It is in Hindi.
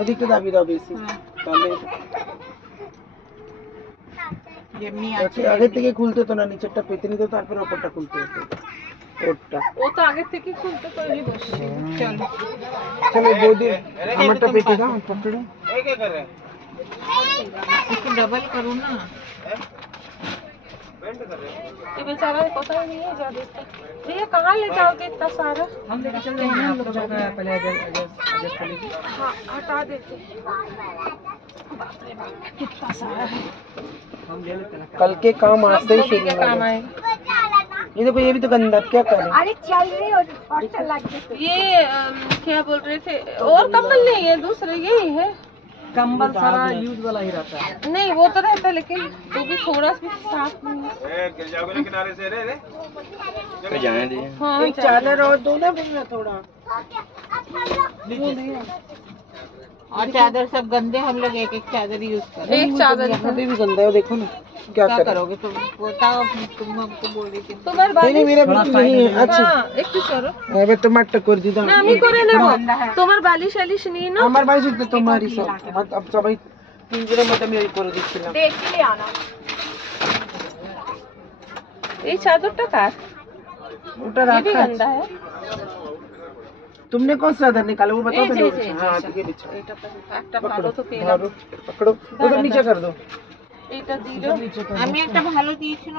ওদিকে দাবি দাও বেশি তাহলে যেমনি আছে আগে থেকে খুলতে তো না, নিচেরটা পেতে নিতে তারপরে ওপরটা খুলতে হতো। ওরটা ও তো আগে থেকে খুলতে পারি বসে। চলো চলো বৌদি আমারটা পেতে দাও পকড়ো। इसको डबल करो ना। ये बेचारा पता ही नहीं है जा देता। भैया कहाँ ले जाओगे इतना सारा? हम लेके चल रहे हैं, आप लोग जगह पहले एडजस्ट कर लीजिए। हाँ हटा देते हैं। बाप रे बाप कितना सारा है। हम ले लेते हैं। कल के काम आज से ही शुरू क्या काम होगा। आएगा? ये देखो ये भी तो गंदा, क्या करें? अरे चल रही और चल ये क्या बोल रहे थे, और कंबल नहीं है दूसरे यही है। कंबल सारा यूज वाला ही रहता है। नहीं वो तो रहता है लेकिन वो भी थोड़ा सा साफ नहीं है। गिर जाओगे ना किनारे से रे जाने दीजिए। हाँ एक चादर और दो ना भैया थोड़ा। और चादर सब गंदे, हम लोग एक एक चादर यूज कर रहे हैं। एक चादर यहाँ पे भी गंदा है, वो देखो ना क्या क्या करें? करोगे तुम? बताओ तुम हमको बोल रही थी नहीं तुम्हारे नहीं मेरा बिल्कुल नहीं है। अच्छा একটু সরো এবার তোমারটা করে দিতাম। না আমি করে নেব, তোমার বালিশ আলিশ নিয়ে নাও। আমার বাড়ি তো তোমারই সব। अब সবাই তিনজনের মধ্যে আমি ওই করে দিচ্ছিলাম। দেখে নিয়ে আনা। এই চাদরটা কার? ওটা ये भी রাখা गंदा है। तुमने कौन सा चादर निकाला वो बताओ ये पहले। जी, हाँ ठीक है बिछाओ। এটা একটা ভালো पकड़ो তো পেলাম। पकड़ो वो सब नीचे कर दो। এটা দিলো। আমি একটা ভালো দিয়েছিলাম।